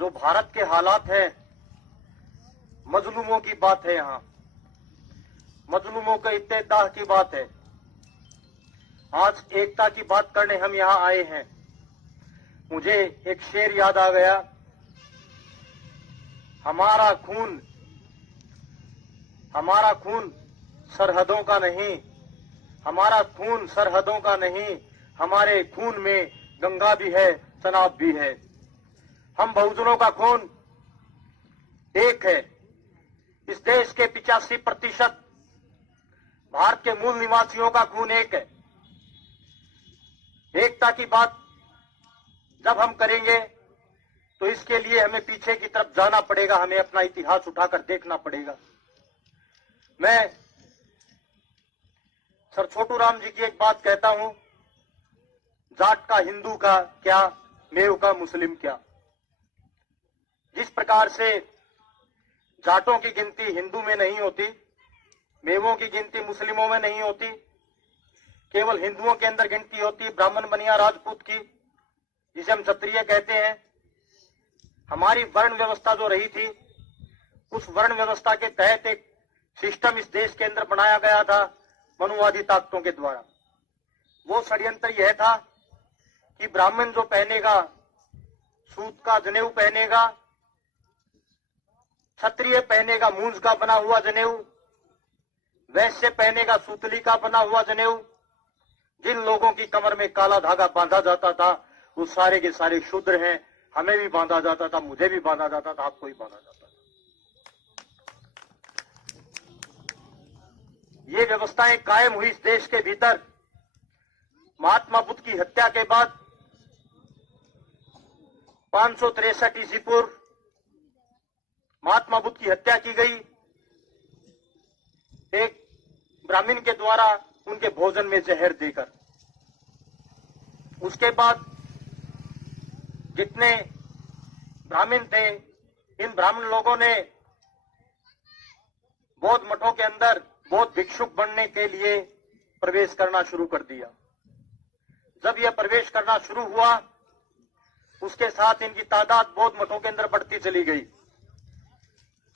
जो भारत के हालात है, मजलूमों की बात है। यहाँ मजलूमों के इत्तेदाह की बात है। आज एकता की बात करने हम यहाँ आए हैं। मुझे एक शेर याद आ गया, हमारा खून सरहदों का नहीं, हमारा खून सरहदों का नहीं, हमारे खून में गंगा भी है, चनाब भी है। हम बहुजनों का खून एक है। इस देश के 85% भारत के मूल निवासियों का खून एक है। एकता की बात जब हम करेंगे तो इसके लिए हमें पीछे की तरफ जाना पड़ेगा, हमें अपना इतिहास उठाकर देखना पड़ेगा। मैं सर छोटू राम जी की एक बात कहता हूं, जाट का हिंदू का क्या, मेरू का मुस्लिम क्या। जिस प्रकार से जाटों की गिनती हिंदू में नहीं होती, मेवों की गिनती मुस्लिमों में नहीं होती, केवल हिंदुओं के अंदर गिनती होती ब्राह्मण बनिया राजपूत की, जिसे हम क्षत्रिय कहते हैं। हमारी वर्ण व्यवस्था जो रही थी, उस वर्ण व्यवस्था के तहत एक सिस्टम इस देश के अंदर बनाया गया था मनुवादी ताकतों के द्वारा। वो षड्यंत्र यह था कि ब्राह्मण जो पहनेगा सूत का जनेऊ पहनेगा, क्षत्रिय पहनेगा मूंज का बना हुआ जनेऊ, वैश्य पहनेगा सूतली का बना हुआ जनेऊ। जिन लोगों की कमर में काला धागा बांधा जाता था वो सारे के सारे शूद्र हैं। हमें भी बांधा जाता था, मुझे भी बांधा जाता था, आपको भी बांधा जाता था। ये व्यवस्थाएं कायम हुई इस देश के भीतर। महात्मा बुद्ध की हत्या के बाद 563 ईस्वी पूर्व महात्मा बुद्ध की हत्या की गई, एक ब्राह्मण के द्वारा उनके भोजन में जहर देकर। उसके बाद जितने ब्राह्मण थे, इन ब्राह्मण लोगों ने बौद्ध मठों के अंदर बौद्ध भिक्षुक बनने के लिए प्रवेश करना शुरू कर दिया। जब यह प्रवेश करना शुरू हुआ, उसके साथ इनकी तादाद बौद्ध मठों के अंदर बढ़ती चली गई।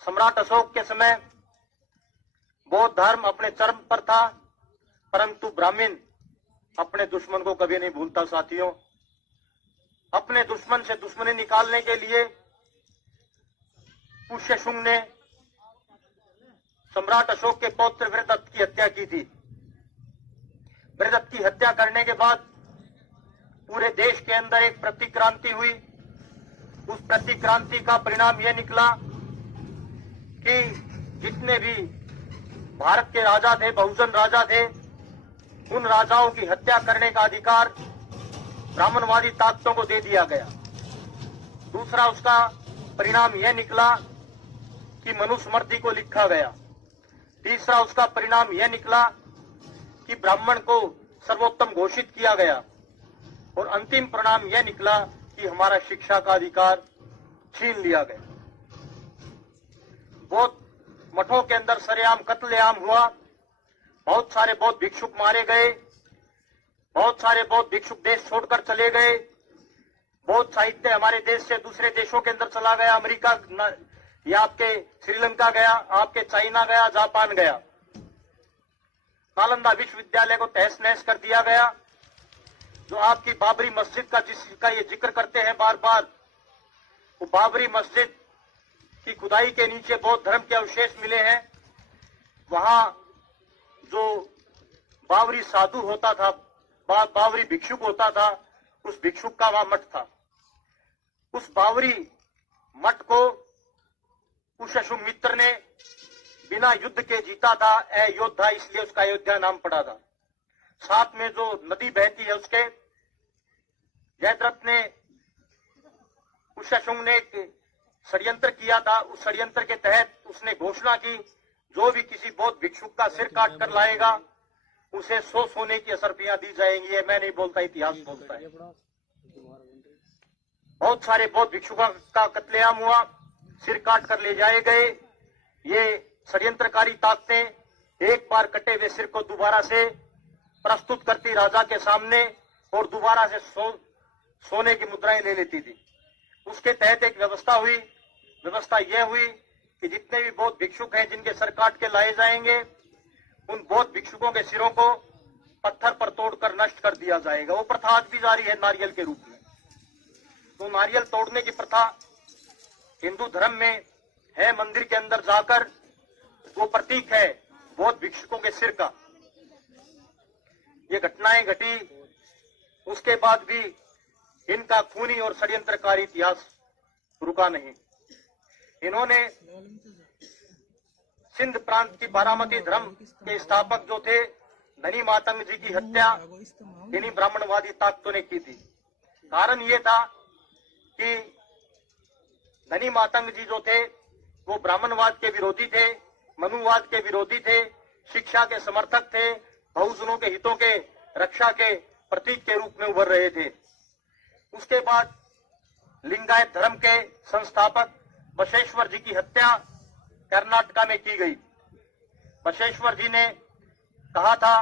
सम्राट अशोक के समय बौद्ध धर्म अपने चरम पर था, परंतु ब्राह्मण अपने दुश्मन को कभी नहीं भूलता। साथियों, अपने दुश्मन से दुश्मनी निकालने के लिए पुष्यशुंग ने सम्राट अशोक के पौत्र वृहदत्त की हत्या की थी। वृहदत्त की हत्या करने के बाद पूरे देश के अंदर एक प्रतिक्रांति हुई। उस प्रतिक्रांति का परिणाम यह निकला कि जितने भी भारत के राजा थे, बहुजन राजा थे, उन राजाओं की हत्या करने का अधिकार ब्राह्मणवादी ताकतों को दे दिया गया। दूसरा उसका परिणाम यह निकला कि मनुस्मृति को लिखा गया। तीसरा उसका परिणाम यह निकला कि ब्राह्मण को सर्वोत्तम घोषित किया गया। और अंतिम परिणाम यह निकला कि हमारा शिक्षा का अधिकार छीन लिया गया। बौद्ध मठों के अंदर सरेआम कत्लेआम हुआ। बहुत सारे बौद्ध भिक्षुक मारे गए। बहुत सारे बौद्ध भिक्षुक देश छोड़कर चले गए। बौद्ध साहित्य हमारे देश से दूसरे देशों के अंदर चला गया। अमेरिका या आपके श्रीलंका गया, आपके चाइना गया, जापान गया। नालंदा विश्वविद्यालय को तहस नहस कर दिया गया। जो आपकी बाबरी मस्जिद का जिसका ये जिक्र करते हैं बार बार, वो बाबरी मस्जिद की खुदाई के नीचे बौद्ध धर्म के अवशेष मिले हैं। वहां जो बाबरी साधु होता था, बाबरी भिक्षुक होता था, उस भिक्षुक का वहां मठ था। उस बाबरी मठ को पुष्यशुंग मित्र ने बिना युद्ध के जीता था। अयोध्या, इसलिए उसका अयोध्या नाम पड़ा था। साथ में जो नदी बहती है उसके, जयद्रथ ने पुष्यशुंग ने एक षड्यंत्र किया था। उस षड्यंत्र के तहत उसने घोषणा की, जो भी किसी बौद्ध भिक्षुक का सिर काट कर लाएगा उसे 100 सोने की असरफियां दी जाएंगी। मैं नहीं बोलता, इतिहास बोलता है। बहुत सारे बौद्ध भिक्षुकों का कत्लेआम हुआ, सिर काट कर ले जाए गए। ये षड्यंत्रकारी ताकतें एक बार कटे हुए सिर को दोबारा से प्रस्तुत करती राजा के सामने और दोबारा से सोने की मुद्राएं ले लेती थी। उसके तहत एक व्यवस्था हुई। व्यवस्था यह हुई कि जितने भी बौद्ध भिक्षुक हैं जिनके सर काट के लाए जाएंगे, उन बौद्ध भिक्षुकों के सिरों को पत्थर पर तोड़कर नष्ट कर दिया जाएगा। वो प्रथा आज भी जारी है नारियल के रूप में। तो नारियल तोड़ने की प्रथा हिंदू धर्म में है। मंदिर के अंदर जाकर वो प्रतीक है बौद्ध भिक्षुकों के सिर का। ये घटनाएं घटी, उसके बाद भी इनका खूनी और षड्यंत्रकारी इतिहास रुका नहीं। इन्होंने सिंध प्रांत की बारामती धर्म के स्थापक जो थे धनी मातंग जी की हत्या इन्हीं ब्राह्मणवादी ताकतों ने की थी। कारण ये था कि धनी मातंग जी जो थे वो ब्राह्मणवाद के विरोधी थे, मनुवाद के विरोधी थे, शिक्षा के समर्थक थे, बहुजनों के हितों के रक्षा के प्रतीक के रूप में उभर रहे थे। उसके बाद लिंगायत धर्म के संस्थापक बसवेश्वर जी की हत्या कर्नाटका में की गई। बसवेश्वर जी ने कहा था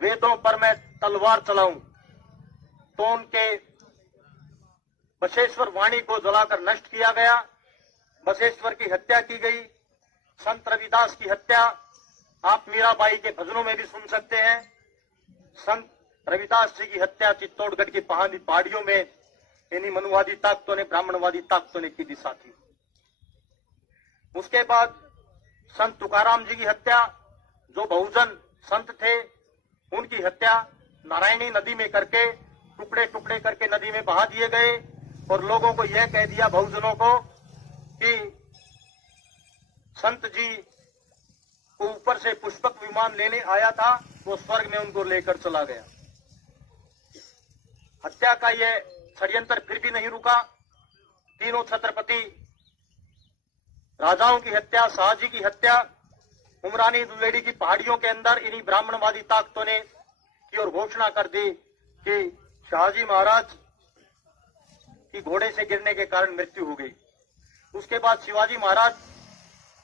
वेदों पर मैं तलवार चलाऊं, तो उनके बसवेश्वर वाणी को जलाकर नष्ट किया गया। बसवेश्वर की हत्या की गई। संत रविदास की हत्या आप मीराबाई के भजनों में भी सुन सकते हैं। संत रविदास जी की हत्या चित्तौड़गढ़ की पहाड़ियों में इन्हीं मनुवादी ताकतों ने, ब्राह्मणवादी ताकतों ने की थी साथी। उसके बाद संत तुकाराम जी की हत्या, जो बहुजन संत थे, उनकी हत्या नारायणी नदी में करके टुकड़े टुकड़े करके नदी में बहा दिए गए और लोगों को यह कह दिया, बहुजनों को, कि संत जी को ऊपर से पुष्पक विमान लेने आया था, वो स्वर्ग में उनको लेकर चला गया। हत्या का यह षड्यंत्र फिर भी नहीं रुका। तीनों छत्रपति राजाओं की हत्या, शाहजी की हत्या उमरानी दुलेड़ी की पहाड़ियों के अंदर इन्हीं ब्राह्मणवादी ताकतों ने की और घोषणा कर दी कि शाहजी महाराज की घोड़े से गिरने के कारण मृत्यु हो गई। उसके बाद शिवाजी महाराज,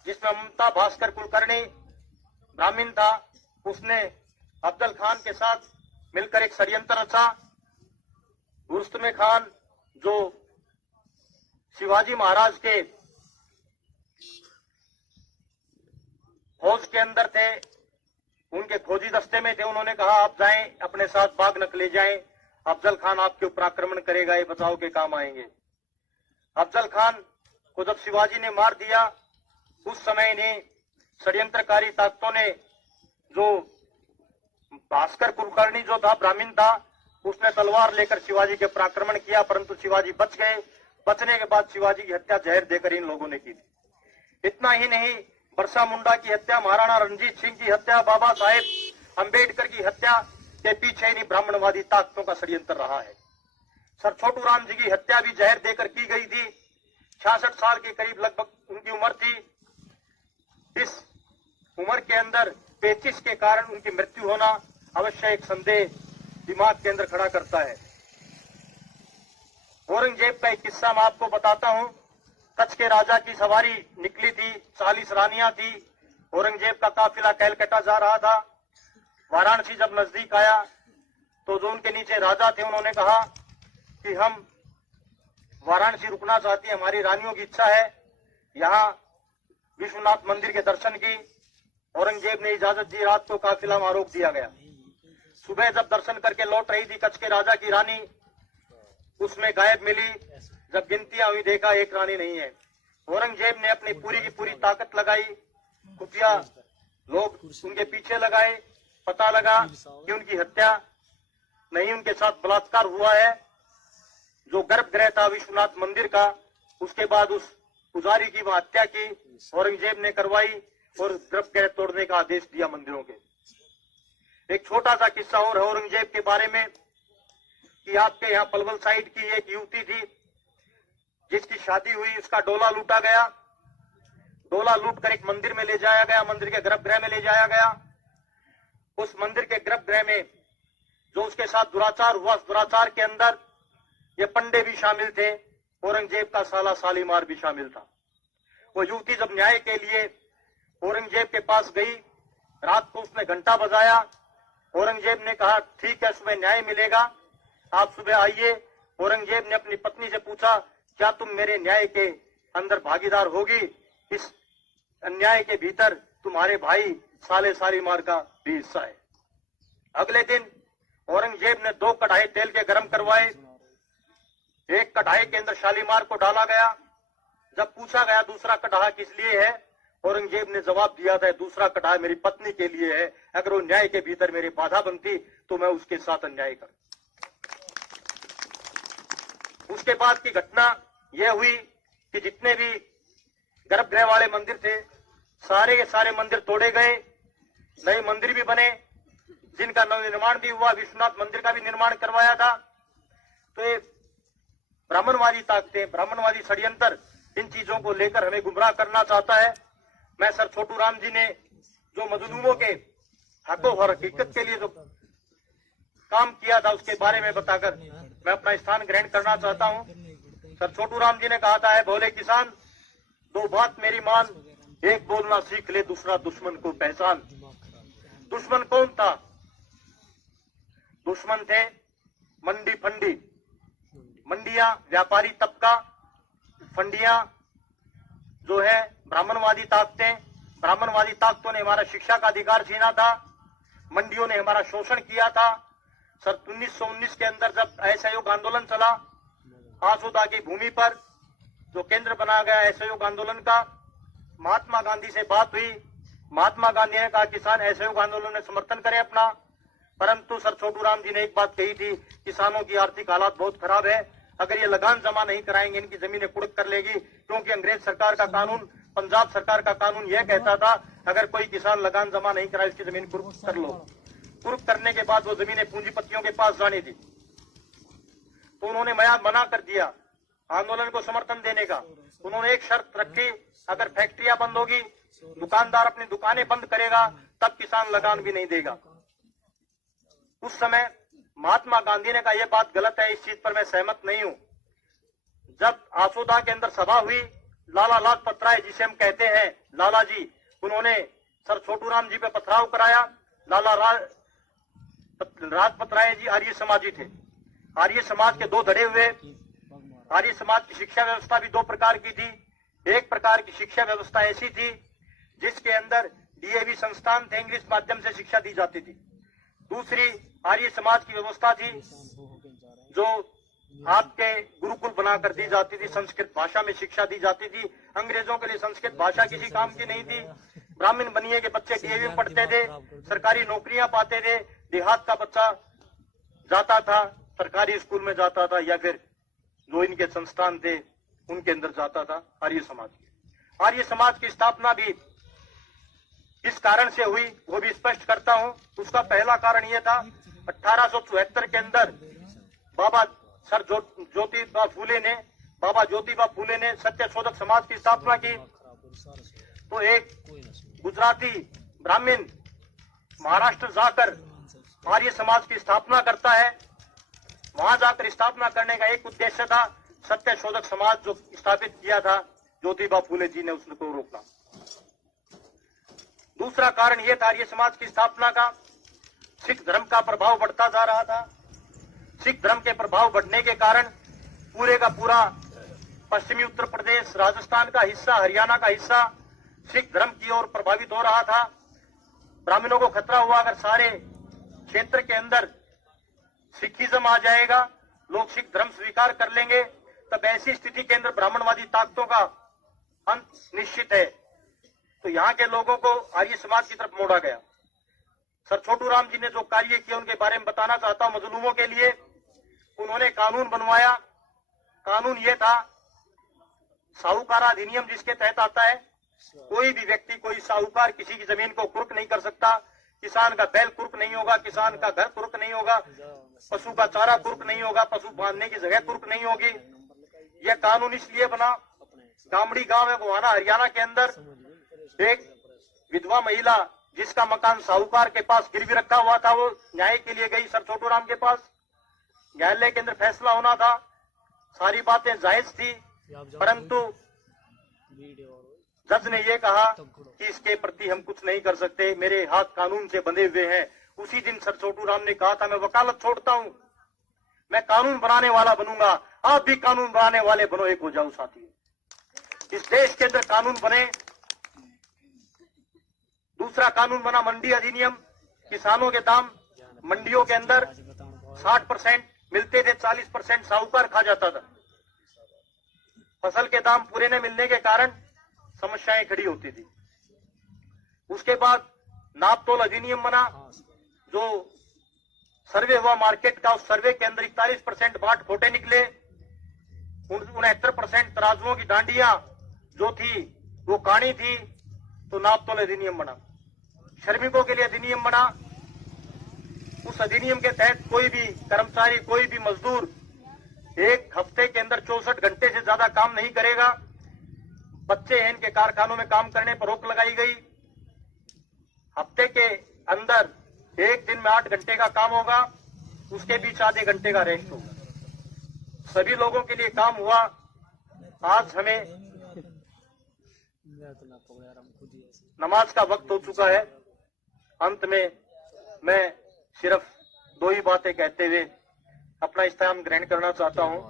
जिसमें ममता भास्कर कुलकर्णी ब्राह्मण था, उसने अफजल खान के साथ मिलकर एक षड्यंत्र रचा। रुस्तमे खान जो शिवाजी महाराज के फौज के अंदर थे, उनके फौजी दस्ते में थे, उन्होंने कहा आप जाएं, अपने साथ बाग नक ले जाएं, अफजल खान आपके ऊपर आक्रमण करेगा, ये बचाव के काम आएंगे। अफजल खान को जब शिवाजी ने मार दिया, उस समय ने षड्यंत्रकारी ताकतों ने, जो भास्कर कुलकर्णी जो था, ब्राह्मण था, उसने तलवार लेकर शिवाजी के ऊपर आक्रमण किया, परंतु शिवाजी बच गए। बचने के बाद शिवाजी की हत्या जहर देकर इन लोगों ने की थी। इतना ही नहीं, बिरसा मुंडा की हत्या, महाराणा रणजीत सिंह की हत्या, बाबा साहेब अंबेडकर की हत्या के पीछे इन्हीं ब्राह्मणवादी ताकतों का षड्यंत्र रहा है। सर छोटू राम जी की हत्या भी जहर देकर की गई थी। 66 साल के करीब लगभग उनकी उम्र थी। इस उम्र के अंदर पेचिश के कारण उनकी मृत्यु होना अवश्य एक संदेह दिमाग के अंदर खड़ा करता है। औरंगजेब का एक किस्सा मैं आपको बताता हूं। कच्छ के राजा की सवारी निकली थी, 40 रानियां थी। औरंगजेब का काफिला कैलकटा जा रहा था। वाराणसी जब नजदीक आया तो जो उनके नीचे राजा थे, उन्होंने कहा कि हम वाराणसी रुकना चाहते हैं, हमारी रानियों की इच्छा है यहाँ विश्वनाथ मंदिर के दर्शन की। औरंगजेब ने इजाजत दी, रात को काफिला वहां रोक दिया गया। सुबह जब दर्शन करके लौट रही थी कच्छ के राजा की रानी, उसमें गायब मिली। जब गिनतियां हुई, देखा एक रानी नहीं है। औरंगजेब ने अपनी पूरी की पूरी ताकत लगाई, खुफिया लोग उनके पीछे लगाए। पता लगा कि उनकी हत्या नहीं, उनके साथ बलात्कार हुआ है। जो गर्भगृह था विश्वनाथ मंदिर का, उसके बाद उस पुजारी की वह हत्या की औरंगजेब ने करवाई और गर्भगृह तोड़ने का आदेश दिया मंदिरों के। एक छोटा सा किस्सा और है औरंगजेब के बारे में कि आपके यहाँ पलवल साइड की एक युवती थी जिसकी शादी हुई, उसका डोला लूटा गया। डोला लूटकर एक मंदिर में ले जाया गया, मंदिर के गर्भगृह में ले जाया गया। उस मंदिर के गर्भगृह में जो उसके साथ दुराचार हुआ, उस दुराचार के अंदर ये पंडे भी शामिल थे, औरंगजेब का साला सालीमार भी शामिल था। वो युवती जब न्याय के लिए औरंगजेब के पास गई, रात को उसने घंटा बजाया। औरंगजेब ने कहा ठीक है, सुबह न्याय मिलेगा, आप सुबह आइए। औरंगजेब ने अपनी पत्नी से पूछा क्या तुम मेरे न्याय के अंदर भागीदार होगी? इस अन्याय के भीतर तुम्हारे भाई साले शालीमार का भी हिस्सा है। अगले दिन औरंगजेब ने 2 कढ़ाई तेल के गर्म करवाए। एक कढ़ाई के अंदर शालीमार को डाला गया। जब पूछा गया दूसरा कढ़ा किस लिए है, औरंगजेब ने जवाब दिया था दूसरा कढ़ा मेरी पत्नी के लिए है। अगर वो न्याय के भीतर मेरी बाधा बनती तो मैं उसके साथ अन्याय कर। उसके बाद की घटना यह हुई कि जितने भी गर्भगृह वाले मंदिर थे सारे के सारे मंदिर तोड़े गए, नए मंदिर भी बने, जिनका निर्माण भी हुआ। विश्वनाथ मंदिर का भी निर्माण करवाया था। तो ये ब्राह्मणवादी ताकतें, ब्राह्मणवादी षड्यंत्र इन चीजों को लेकर हमें गुमराह करना चाहता है। मैं सर छोटू राम जी ने जो मजलूमों के हकों और हकीकत के लिए जो काम किया था उसके बारे में बताकर मैं अपना स्थान ग्रहण करना चाहता हूं। सर छोटू राम जी ने कहा था, है भोले किसान 2 बात मेरी मान, एक बोलना सीख ले, दूसरा दुश्मन को पहचान। दुश्मन कौन था? दुश्मन थे मंडी फंडी, मंडियां व्यापारी तबका, फंडियां जो है ब्राह्मणवादी ताकतें। ब्राह्मणवादी ताकतों ने हमारा शिक्षा का अधिकार छीना था, मंडियों ने हमारा शोषण किया था। सर 1919 के अंदर जब असहयोग आंदोलन चला, आसोदा की भूमि पर जो केंद्र बनाया गया असहयोग आंदोलन का, महात्मा गांधी से बात हुई। महात्मा गांधी ने कहा किसान असहयोग आंदोलन में समर्थन करें अपना, परंतु सर छोटू राम जी ने एक बात कही थी, किसानों की आर्थिक हालात बहुत खराब है, अगर ये लगान जमा नहीं कराएंगे इनकी जमीनें कुड़क कर लेगी। क्योंकि अंग्रेज सरकार का कानून, पंजाब सरकार का कानून यह कहता था अगर कोई किसान लगान जमा नहीं कराए उसकी जमीन कुड़क कर लो। कुड़क करने के बाद वो जमीनें पूंजीपतियों के पास जानी थी। तो उन्होंने मना कर दिया आंदोलन को समर्थन देने का। उन्होंने एक शर्त रखी, अगर फैक्ट्रियां बंद होगी, दुकानदार अपनी दुकानें बंद करेगा, तब किसान लगान भी नहीं देगा। उस समय महात्मा गांधी ने कहा यह बात गलत है, इस चीज पर मैं सहमत नहीं हूं। जब आसोदा के अंदर सभा हुई, लाला लाजपत राय जिसे हम कहते हैं लाला जी, उन्होंने सर छोटू राम जी पे पथराव कराया। लाला लाजपत राय जी आर्य समाजी थे। आर्य समाज के 2 धड़े हुए। आर्य समाज की शिक्षा व्यवस्था भी 2 प्रकार की थी। एक प्रकार की शिक्षा व्यवस्था ऐसी थी जिसके अंदर डीएवी संस्थान थे, इंग्लिश माध्यम से शिक्षा दी जाती थी। दूसरी आर्य समाज की व्यवस्था थी जो आपके गुरुकुल बनाकर दी जाती थी, संस्कृत भाषा में शिक्षा दी जाती थी। अंग्रेजों के लिए संस्कृत भाषा किसी काम की नहीं थी। ब्राह्मण बनिए के बच्चे डीएवी में पढ़ते थे, सरकारी नौकरियां पाते थे। देहात का बच्चा जाता था सरकारी स्कूल में जाता था, या फिर जो इनके संस्थान थे उनके अंदर जाता था आर्य समाज। आर्य समाज की स्थापना भी इस कारण से हुई, वो भी स्पष्ट करता हूं। उसका पहला कारण यह था 1874 के अंदर बाबा ज्योतिबा फूले ने सत्य शोधक समाज की स्थापना की। तो एक गुजराती ब्राह्मण महाराष्ट्र जाकर आर्य समाज की स्थापना करता है। वहां जाकर स्थापना करने का एक उद्देश्य था सत्य शोधक समाज जो स्थापित किया था ज्योतिबा फूले जी ने, उसको रोकना। दूसरा कारण यह था आर्य समाज की स्थापना का, सिख धर्म का प्रभाव बढ़ता जा रहा था। सिख धर्म के प्रभाव बढ़ने के कारण पूरे का पूरा पश्चिमी उत्तर प्रदेश, राजस्थान का हिस्सा, हरियाणा का हिस्सा सिख धर्म की ओर प्रभावित हो रहा था। ब्राह्मणों को खतरा हुआ अगर सारे क्षेत्र के अंदर सिखिज्म आ जाएगा, लोग सिख धर्म स्वीकार कर लेंगे, तब ऐसी स्थिति के अंदर ब्राह्मणवादी ताकतों का अंत निश्चित है। तो यहाँ के लोगों को आर्य समाज की तरफ मोड़ा गया। सर छोटू राम जी ने जो कार्य किए उनके बारे में बताना चाहता हूं। मजलूमों के लिए उन्होंने कानून बनवाया। कानून यह था, साहूकार अधिनियम जिसके तहत आता है, कोई भी व्यक्ति, कोई साहूकार किसी की जमीन को कुर्क नहीं कर सकता। किसान का बैल कुर्क नहीं होगा, किसान का घर कुर्क नहीं होगा, पशु का चारा कुर्क नहीं होगा, पशु बांधने की जगह कुर्क नहीं होगी। यह कानून इसलिए बना, गामड़ी गांव है गोहाना हरियाणा के अंदर, एक विधवा महिला जिसका मकान साहूकार के पास गिरवी रखा हुआ था, वो न्याय के लिए गई सर छोटू राम के पास। न्यायालय के अंदर फैसला होना था, सारी बातें जायज थी, परंतु जज ने यह कहा कि इसके प्रति हम कुछ नहीं कर सकते, मेरे हाथ कानून से बंधे हुए हैं। उसी दिन सर छोटू राम ने कहा था मैं वकालत छोड़ता हूं, मैं कानून बनाने वाला बनूंगा। आप भी कानून बनाने वाले बनो, एक हो जाओ साथियों। इस देश के अंदर कानून बने। दूसरा कानून बना मंडी अधिनियम। किसानों के दाम मंडियों के अंदर 60% मिलते थे, 40% साहूकार खा जाता था। फसल के दाम पूरे न मिलने के कारण समस्याएं खड़ी होती थी। उसके बाद नापतोल अधिनियम बना, जो सर्वे हुआ मार्केट का, उस सर्वे के अंदर 41% बाट खोटे निकले। 69% तराजुओं की डांडियां जो थी वो काणी थी, तो नापतोल अधिनियम बना। श्रमिकों के लिए अधिनियम बना। उस अधिनियम के तहत कोई भी कर्मचारी, कोई भी मजदूर एक हफ्ते के अंदर 64 घंटे से ज्यादा काम नहीं करेगा। बच्चे हैं, इनके कारखानों में काम करने पर रोक लगाई गई। हफ्ते के अंदर एक दिन में 8 घंटे का काम होगा, उसके बीच आधे घंटे का रेस्ट होगा। सभी लोगों के लिए काम हुआ। आज हमें नमाज का वक्त हो चुका है। अंत में मैं सिर्फ 2 ही बातें कहते हुए अपना इस्तेमाल ग्रहण करना चाहता हूं।